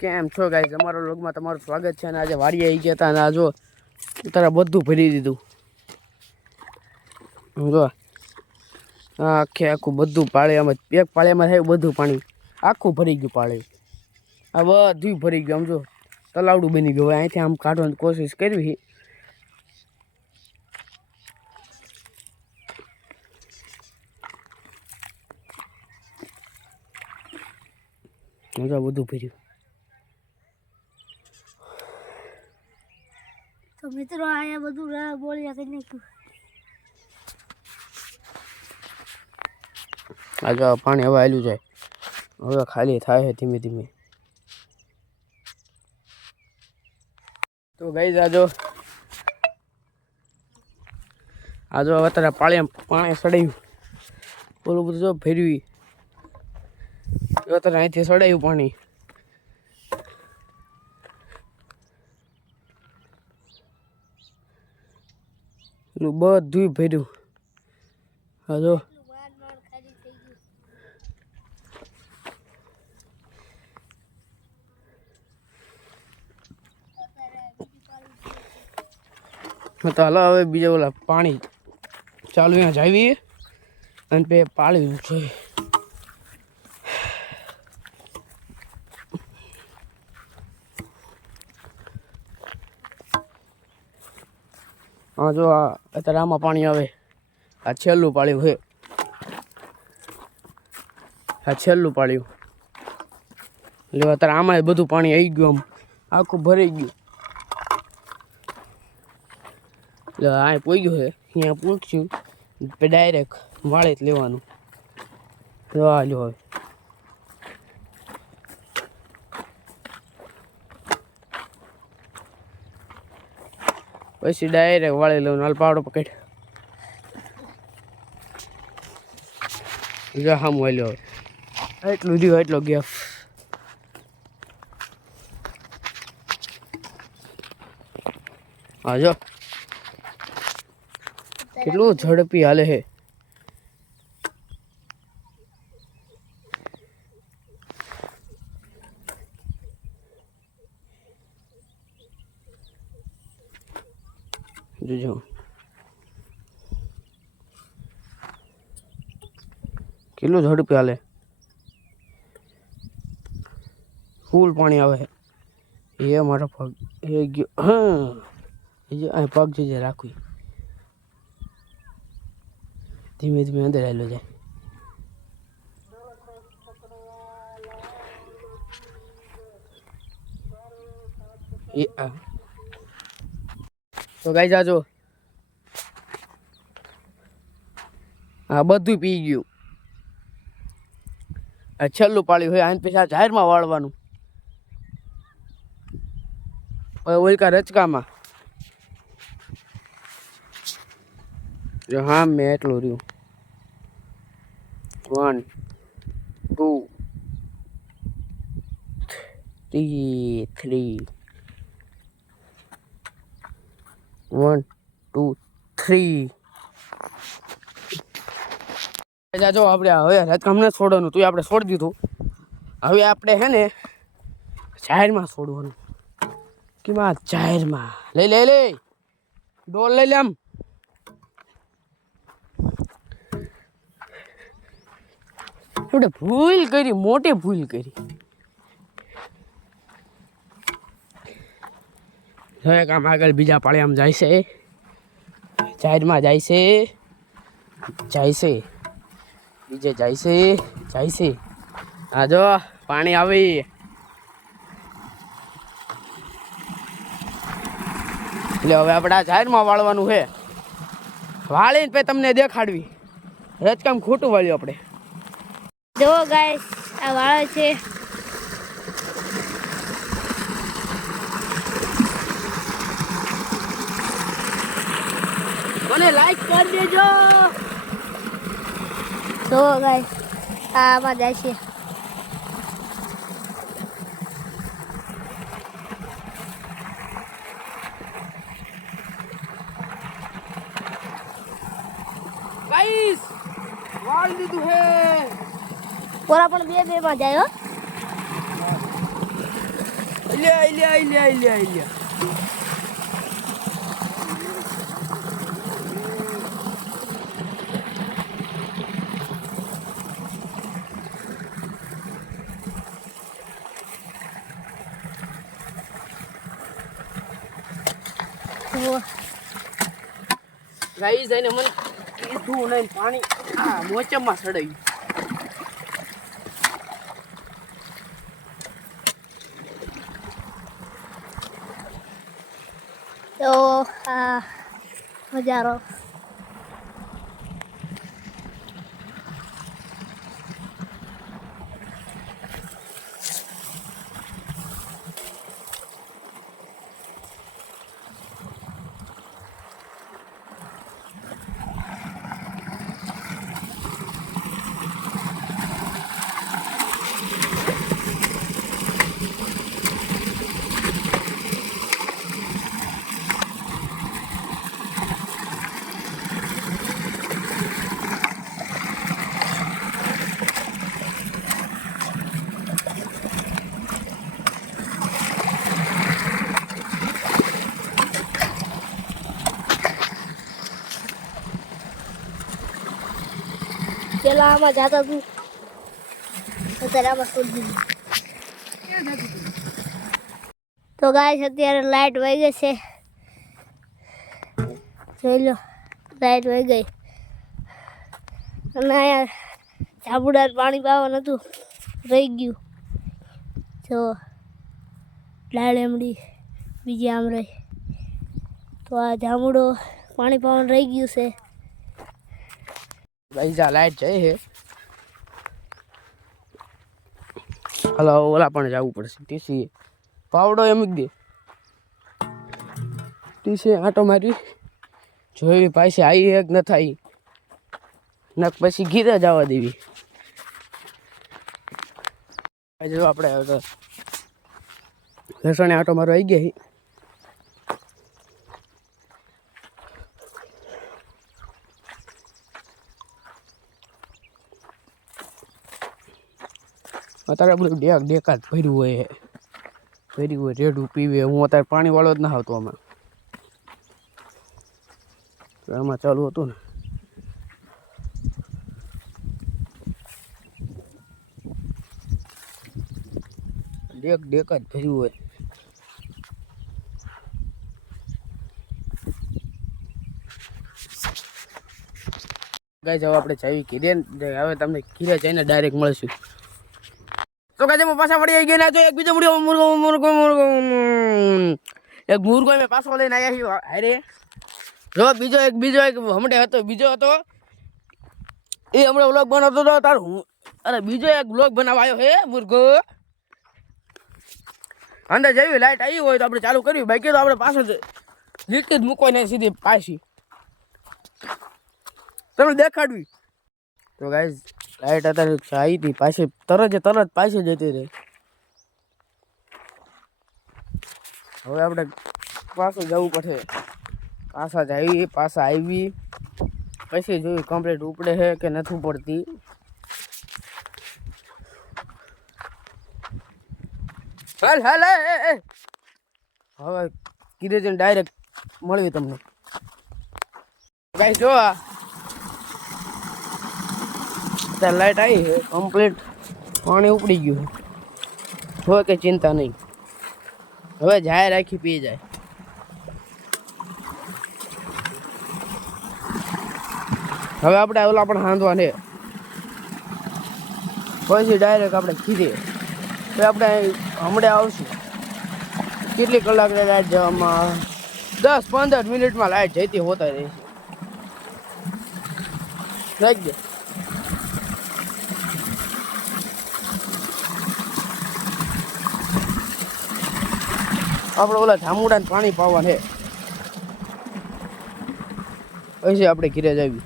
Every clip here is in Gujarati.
કેમ છો ગાઈઝ અમારો લોગમાં તમારું સ્વાગત છે અને આજે વાડી આવી ગયા હતા અને આ જો તારા બધું ભરી દીધું. જો આખે આખું બધું પાળિયામાં એક પાળિયામાં થાય બધું પાણી. આખું ભરી ગયું પાળે. આ બધું ભરી ગયું, આમ જો તલાવડું બની ગયું. હવે અહીંથી આમ કાઢવાની કોશિશ કરવી. જો બધું ભર્યું. મિત્રો, આયા બધું રા- કરી નાખ્યું. આ પાણી હવે આવેલું છે હવે ખાલી થાય છે ધીમે ધીમે. તો ગઈ જાજો આજો હવે તારા પાણી પાણી સડાયું. ઓલું બધું જો ફેરવી અત્યારે અહીંથી સડાયું પાણી. પેલું બધું ભર્યું. હા જો માર માર ખાલી થઈ ગયું હા, તો હાલો, હવે બીજા ઓલા પાણી ચાલુ, અહીંયા જાવીએ અને પે પાળ્યું છે. હા, જો આ અત્યારે આમાં પાણી આવે. આ છેલ્લું પાળ્યું છે. આ છેલ્લું પાળ્યું. એટલે અત્યારે આમાં બધું પાણી આવી ગયું આમ. આખું ભરાઈ ગયું. એટલે આ પોગ્યું છે. અહીંયા પૂછ્યું. પછી ડાયરેક્ટ વાળે જ લેવાનું. તો આ લ્યો હવે. પછી ડાયરેક્ટ વાળી લઉં હાલ પાવડો પકડ જો હામ વાલ્યો હવે. એટલું રહ્યું એટલો ગેફ હા જો. કેટલું ઝડપી હાલે છે. જોજો કેટલું ઝડપી હાલે. ફૂલ પાણી આવે. છે એ મારો પગ, એ ગયો. હા એ જો અહીં પગ જોજે રાખવી. ધીમે ધીમે અંદર આવેલો જાય એ આ તો ગાઈ જાજો. હા બધું પી ગયું. આ છેલ્લું પાળ્યું હોય, આને પછી આ જાહેરમાં વાળવાનું. હવે ઓલકા રચકામાં. જો, હા, મેં એટલું રહ્યું. One, two, three three. One, two, three. જાજો આપણે હવે રજકામ છોડવાનું તું આપણે છોડી દીધું. હવે આપણે હે ને જાહેરમાં છોડવાનું. કેમાં જાહેરમાં? લઈ લે લે ડોલ લઈ લે આમ. આપણે ભૂલ કરી, મોટી ભૂલ કરી. હવે આમ આગળ બીજા પાળિયામાં જાય છે. જાહેરમાં જાય છે. જાય છે. બીજે જાય છે. જાય છે. આ જો, પાણી આવી. એટલે હવે આપણે આ જાહેરમાં વાળવાનું છે. વાળીને પછી તમને દેખાડવી. રજકામ ખોટું વાળ્યું આપણે. જો ગાય આ વાળો છે. મને લાઈક કરી દેજો. તો ગાઈસ આ આમાં જાય છે. ગાઈસ વાળ દીધું હે. પોરા પણ બે બે માં જાય હો. લે અલ્યા લે અલ્યા અલ્યા ગાઈ જઈને મને કીધું નહીં પાણી આ મોચમમાં સડાવ્યું તો આ નજારો આમાં જાતા તું. અત્યારે આમાં છોડી તો ગાય અત્યારે લાઈટ વહી ગઈ છે. જોઈ લો લાઈટ વહી ગઈ. અને અહીંયા જાબુડા પાણી પાવાનું હતું રહી ગયું. જો લાલ બીજી આમ રહી. તો આ જામુડો પાણી પાવાનું રહી ગયું છે. ભાઈ જા, લાઈટ છે હલો ઓલા પણ જવું પડશે. ટીસી, પાવડો એમ દે. ટીસી, આટો મારી. જોઈ પાસે આવી એક ન થાય. પછી ઘીરે જવા દેવી. જો આપણે લસણે આટો મારો આવી ગયા અત્યારે બધું ડેક ડેકા ભર્યું હોય. ભર્યું હોય, રેડું પીવે. હું અત્યારે પાણી વાળો જ ના આવતો આમાં એમાં ચાલુ હતું ને. ડેક ડેક જ ભર્યું હોય. ગાય જાવ આપણે ચાવી કીધે ને હવે તમને કીધે જઈને ડાયરેક્ટ મળશું. તો કાજે પાછા વળી આવી ગયા ને તો એક બીજો મળ્યો મુર્ગો મુર્ગો મુર્ગો એક મુર્ગો મેં પાછો લઈને આવ્યા છીએ અરે જો, બીજો એક બીજો એક હમણે હતો, બીજો હતો. એ હમણાં બ્લોગ બનાવતો હતો, તાર હું અરે બીજો એક બ્લોગ બનાવવા આવ્યો હે મુર્ગો. અંદર જેવી લાઈટ આવી હોય તો આપણે ચાલુ કર્યું, બાકી તો આપણે પાછળ લીટી જ મૂકવાની સીધી પાછી. તમને દેખાડવી. તો ગાઈઝ લાઈટ અત્યારે આવી હતી, પાછી તરત તરત પાછી જતી રહી. હવે આપણે પાછું જવું પડશે પાછા જ આવી પાછા આવી. પછી જોયું કમ્પ્લીટ ઉપડે છે કે નથી પડતી હાલ હાલ. હવે કીધે ડાયરેક્ટ મળવી તમને. ગાઈસ, જો અત્યારે લાઈટ આવી કમ્પ્લીટ પાણી ઉપડી ગયું હોય કે ચિંતા નહીં. હવે જાય રાખી પી જાય. હવે આપણે ઓલા પણ હાંધવા ને પછી ડાયરેક્ટ આપણે કીધે. તો આપણે હમણાં આવશું. કેટલી કલાકની લાઈટ જવામાં? દસ પંદર મિનિટમાં લાઈટ જતી હોતા રહી છે. રાખજે આપણે ઓલા જામુડાને પાણી પાવાનું છે પછી આપણે ઘીરે જાવી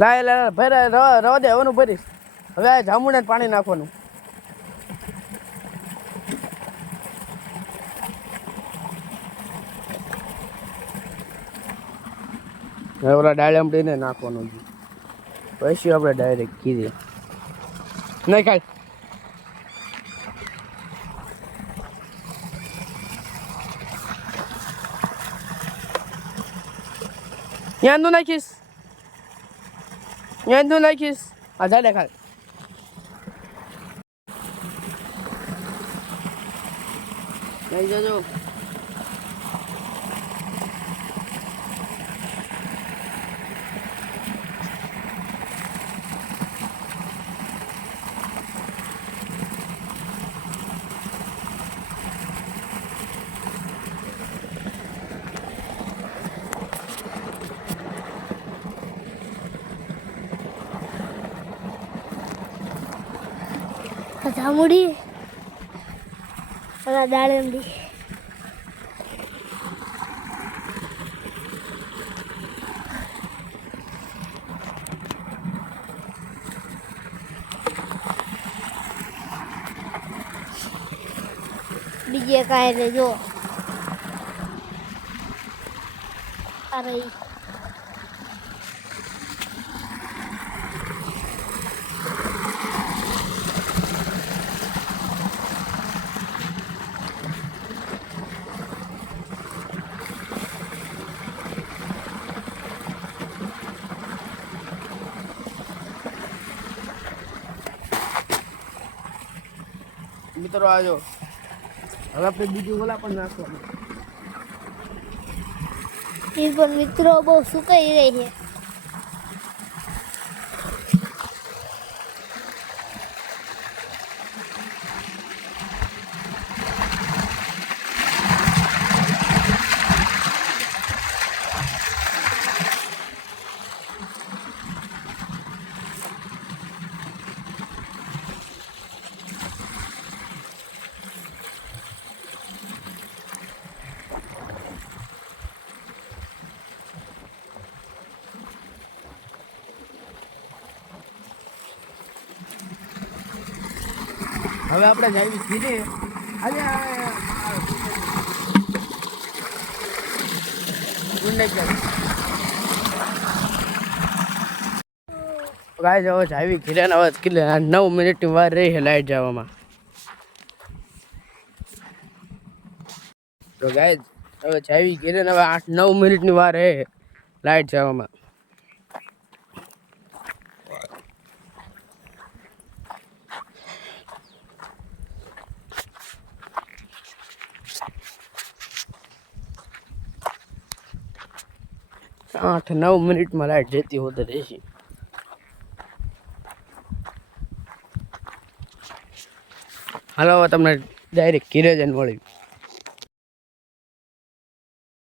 લાય લાય ભરે રવા દે, હવાનું ભરીશ. હવે આ જામુડાને પાણી નાખવાનું. હવે ઓલા ડાળીને નાખવાનું પછી આપણે ડાયરેક્ટ કીધે નહીં ખાય તું નાખીશ તું નાખીશ આ જા દેખાડ લઈ જજો અને આ દાળંબી બીજે કાંઈ નહીં જો. મિત્રો આજો હવે આપણે બીજું ઓલા પણ નાખવાનું. એ પણ મિત્રો બહુ સુકાઈ રહી છે. હવે આપણે આજે ગાય હવે જાવી ઘીરે હવે કેટલે નવ મિનિટની વાર રહી છે લાઈટ જવામાં. તો ગાય હવે જાવી ઘીરે હવે આઠ, નવ મિનિટની વાર રહે લાઈટ જવામાં. આઠ નવ મિનિટમાં લાઈટ જતી હોત રહેશે હાલો તમને ડાયરેક્ટ કિરેજન મળ્યું